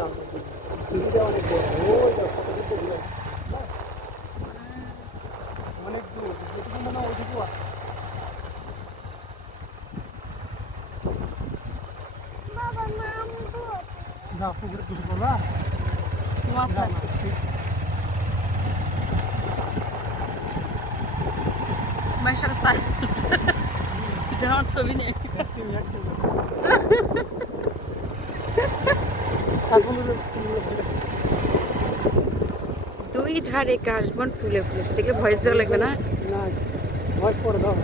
টিভিটা অনেক বড় ওই দেখো কত দূর দেখলে অনেক দূর যেটুকু মনে হয় ওইটুকু আছে বাবা নামবো যা পুকুরে কিছু বলা মাছ লাগতেছে মাসের সাল আমার ছবি নেই দুই ধারে কাশবন ফুলে ফুলে দেখে ভয়েস দেওয়া লাগবে না? না ভয় করে দাও।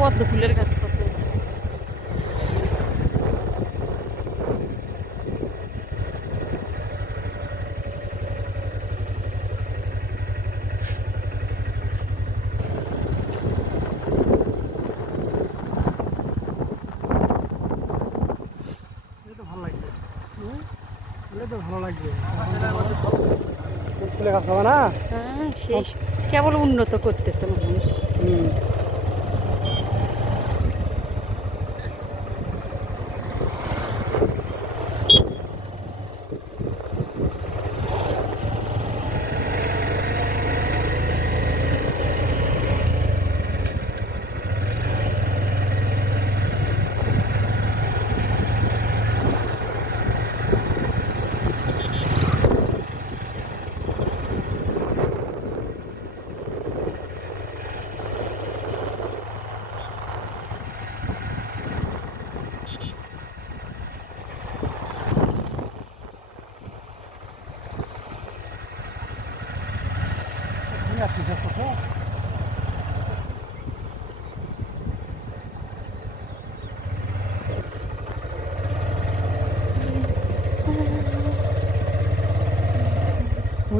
পদ্ম ফুলের গাছ কত এটা ভালো লাগবে এটা তো ভালো লাগবে ফুলে গাছ হবে না? হ্যাঁ শেষ। কেবল উন্নত করতেছে মানুষ।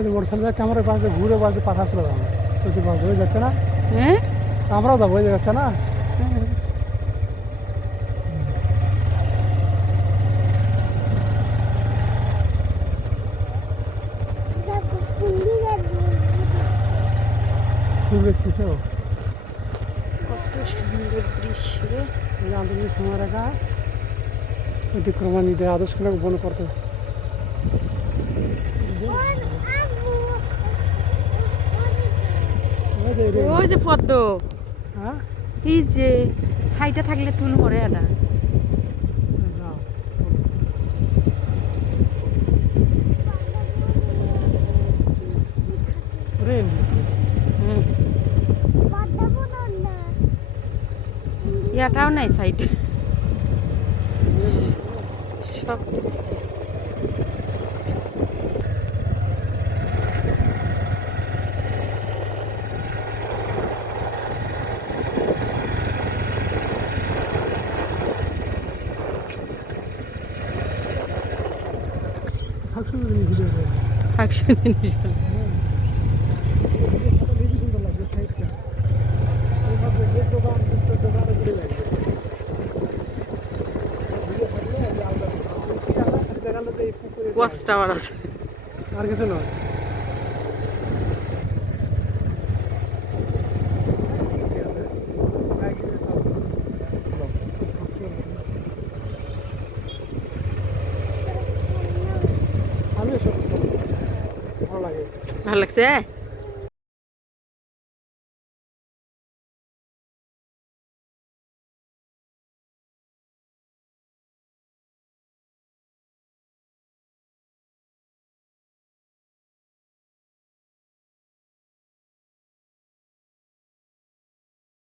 যে মোটরসাইকেল যাচ্ছে আমার পাশে ঘুরে বাজে পাখা ছিল আমার। হয়ে যাচ্ছে না? হ্যাঁ? আমরাও যাব যাচ্ছে না? কত সুন্দর দৃশ্য সময় রাখা বন করতে। ওই যে পদ্ম। হ্যাঁ? এই যে সাইডে থাকলে তুল মরে আনা। রেল। ইয়াটাও নাই সাইডে। সব দৃশ্য শাকসবজি ঘুরে যায় শাকসবজি জিনিস হেবি সুন্দর লাগবে সাইডটা এইভাবে যে দোকান তো দোকানে ঘুরে যায় ঘুরে থাকলে এই যে আলাদা দেখাল যে এই পুকুরে ওয়াচ টাওয়ার আছে। আর কিছু নয়। ভালো লাগছে।